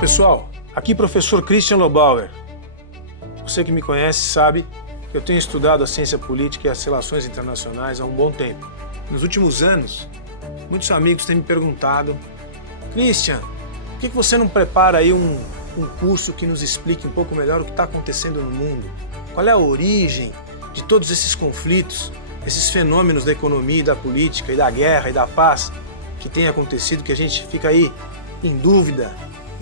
pessoal, aqui professor Christian Lobauer. Você que me conhece sabe que eu tenho estudado a ciência política e as relações internacionais há um bom tempo. Nos últimos anos, muitos amigos têm me perguntado: Christian, por que você não prepara aí um curso que nos explique um pouco melhor o que está acontecendo no mundo? Qual é a origem de todos esses conflitos, esses fenômenos da economia e da política e da guerra e da paz que tem acontecido, que a gente fica aí em dúvida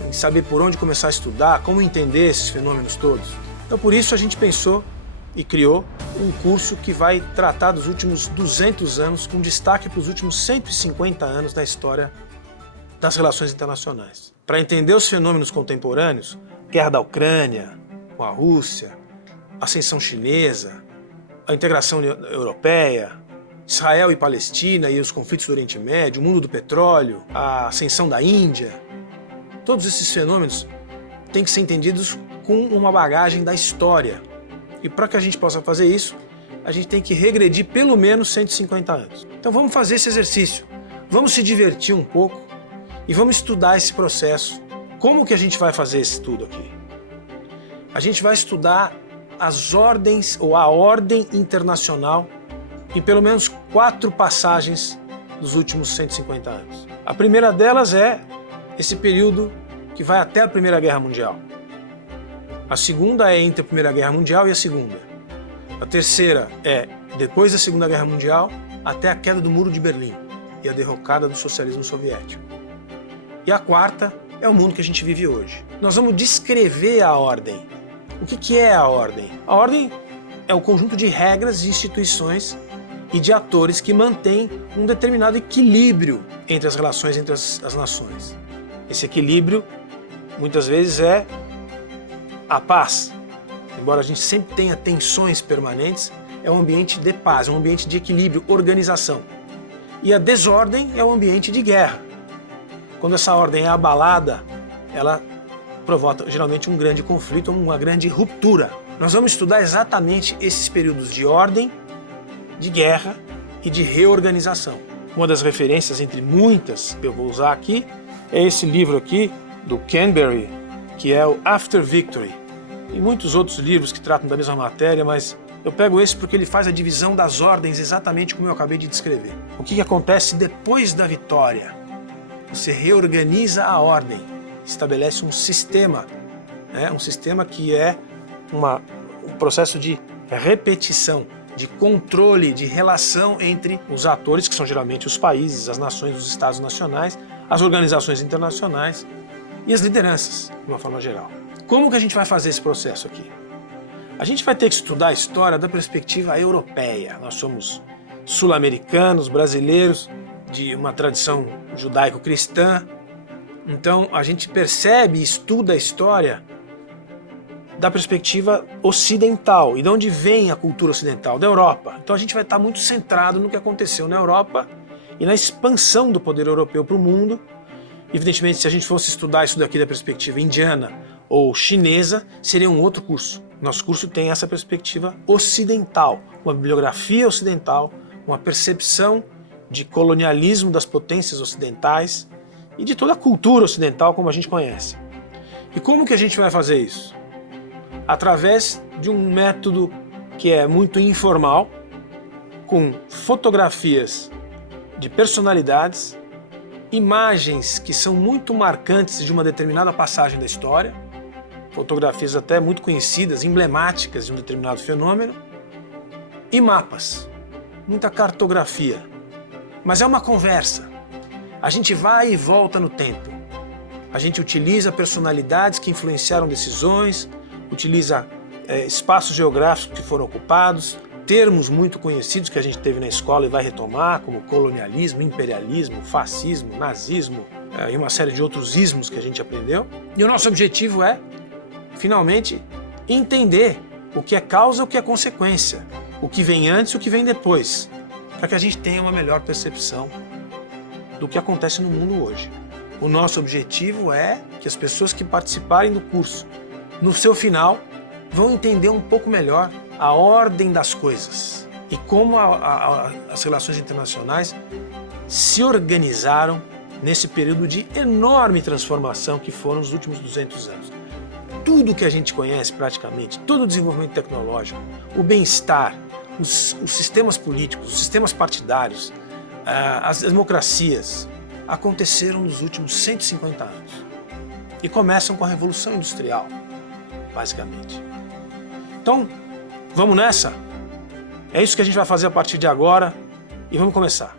em saber por onde começar a estudar, como entender esses fenômenos todos. Então por isso a gente pensou e criou um curso que vai tratar dos últimos 200 anos, com destaque para os últimos 150 anos da história das relações internacionais. Para entender os fenômenos contemporâneos, guerra da Ucrânia com a Rússia, ascensão chinesa, a integração europeia, Israel e Palestina e os conflitos do Oriente Médio, o mundo do petróleo, a ascensão da Índia, todos esses fenômenos têm que ser entendidos com uma bagagem da história. E para que a gente possa fazer isso, a gente tem que regredir pelo menos 150 anos. Então vamos fazer esse exercício, vamos se divertir um pouco e vamos estudar esse processo. Como que a gente vai fazer esse estudo aqui? A gente vai estudar as ordens ou a ordem internacional em pelo menos 4 passagens dos últimos 150 anos. A primeira delas é esse período que vai até a Primeira Guerra Mundial. A segunda é entre a Primeira Guerra Mundial e a Segunda. A terceira é depois da Segunda Guerra Mundial até a queda do Muro de Berlim e a derrocada do socialismo soviético. E a quarta é o mundo que a gente vive hoje. Nós vamos descrever a ordem. O que é a ordem? A ordem é o conjunto de regras, de instituições e de atores que mantém um determinado equilíbrio entre as relações entre as nações. Esse equilíbrio, muitas vezes, é a paz. Embora a gente sempre tenha tensões permanentes, é um ambiente de paz, é um ambiente de equilíbrio, organização. E a desordem é um ambiente de guerra. Quando essa ordem é abalada, ela provoca geralmente um grande conflito, uma grande ruptura. Nós vamos estudar exatamente esses períodos de ordem, de guerra e de reorganização. Uma das referências entre muitas que eu vou usar aqui é esse livro aqui do Canberry, que é o After Victory. E muitos outros livros que tratam da mesma matéria, mas eu pego esse porque ele faz a divisão das ordens exatamente como eu acabei de descrever. O que acontece depois da vitória? Você reorganiza a ordem, estabelece um sistema, um sistema que é um processo de repetição, de controle, de relação entre os atores, que são geralmente os países, as nações, os estados nacionais, as organizações internacionais e as lideranças, de uma forma geral. Como que a gente vai fazer esse processo aqui? A gente vai ter que estudar a história da perspectiva europeia. Nós somos sul-americanos, brasileiros, de uma tradição judaico-cristã. Então a gente percebe e estuda a história da perspectiva ocidental. E de onde vem a cultura ocidental? Da Europa. Então a gente vai estar muito centrado no que aconteceu na Europa e na expansão do poder europeu para o mundo. Evidentemente, se a gente fosse estudar isso daqui da perspectiva indiana ou chinesa, seria um outro curso. Nosso curso tem essa perspectiva ocidental, uma bibliografia ocidental, uma percepção de colonialismo das potências ocidentais e de toda a cultura ocidental como a gente conhece. E como que a gente vai fazer isso? Através de um método que é muito informal, com fotografias de personalidades, imagens que são muito marcantes de uma determinada passagem da história, fotografias até muito conhecidas, emblemáticas de um determinado fenômeno, e mapas, muita cartografia. Mas é uma conversa. A gente vai e volta no tempo. A gente utiliza personalidades que influenciaram decisões, utiliza espaços geográficos que foram ocupados, termos muito conhecidos que a gente teve na escola e vai retomar, como colonialismo, imperialismo, fascismo, nazismo e uma série de outros ismos que a gente aprendeu. E o nosso objetivo é, finalmente, entender o que é causa e o que é consequência, o que vem antes e o que vem depois, para que a gente tenha uma melhor percepção do que acontece no mundo hoje. O nosso objetivo é que as pessoas que participarem do curso, no seu final, vão entender um pouco melhor a ordem das coisas e como as relações internacionais se organizaram nesse período de enorme transformação que foram os últimos 200 anos. Tudo que a gente conhece praticamente, todo o desenvolvimento tecnológico, o bem-estar, os sistemas políticos, os sistemas partidários, as democracias, aconteceram nos últimos 150 anos. E começam com a Revolução Industrial, basicamente. Então, vamos nessa? É isso que a gente vai fazer a partir de agora e vamos começar.